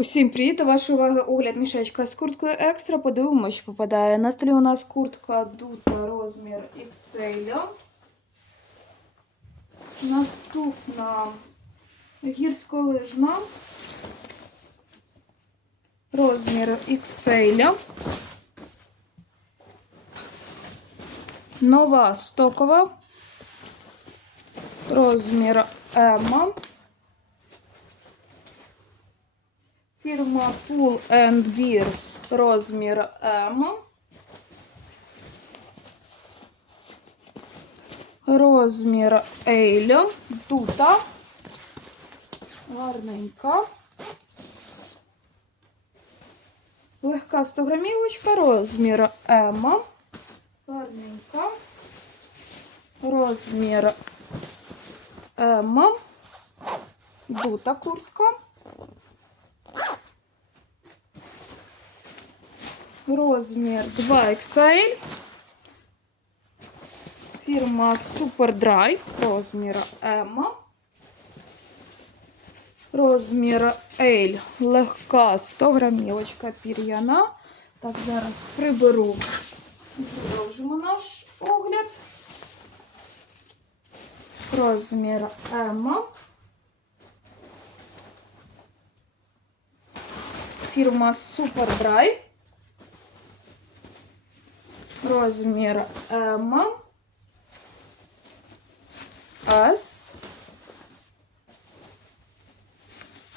Усім привіт! До уваги огляд мішечка з курткою екстра. Подивимось, що попадає. На столі у нас куртка дута розмір XL. Наступна гірськолижна. Розмір XL. Нова стокова. Розмір M. Фірма Pull and Bear розмір М. Розмір Ейль. Тута. Гарненька. Легка 100 грамівочка, розмір М. Гарненька. Розмір М. Дута куртка. Розмір 2XL. Фірма Superdry. Розмір М. Розмір L. Легка 100 грамівочка пір'яна. Так, зараз приберу. і Продовжимо наш огляд. Розмір М. Фірма Superdry. Розмір М. С.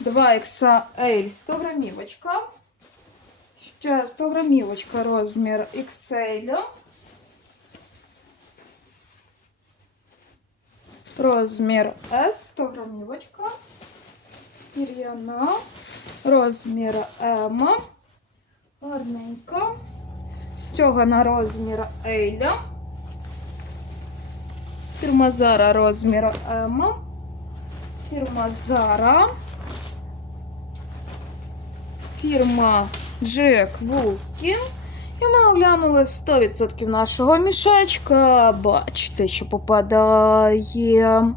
2XL 100 грамівочка. Ще 100 грамівочка розмір XL. Розмір S 100 грамівочка. Пір'яна. Розмір М. Гарненька. Стяга на розмір Ейля. Фірма Зара розмір М. Фірма Зара. Фірма Джек Вулскін. І ми оглянули 100% нашого мішечка. Бачите, що попадає.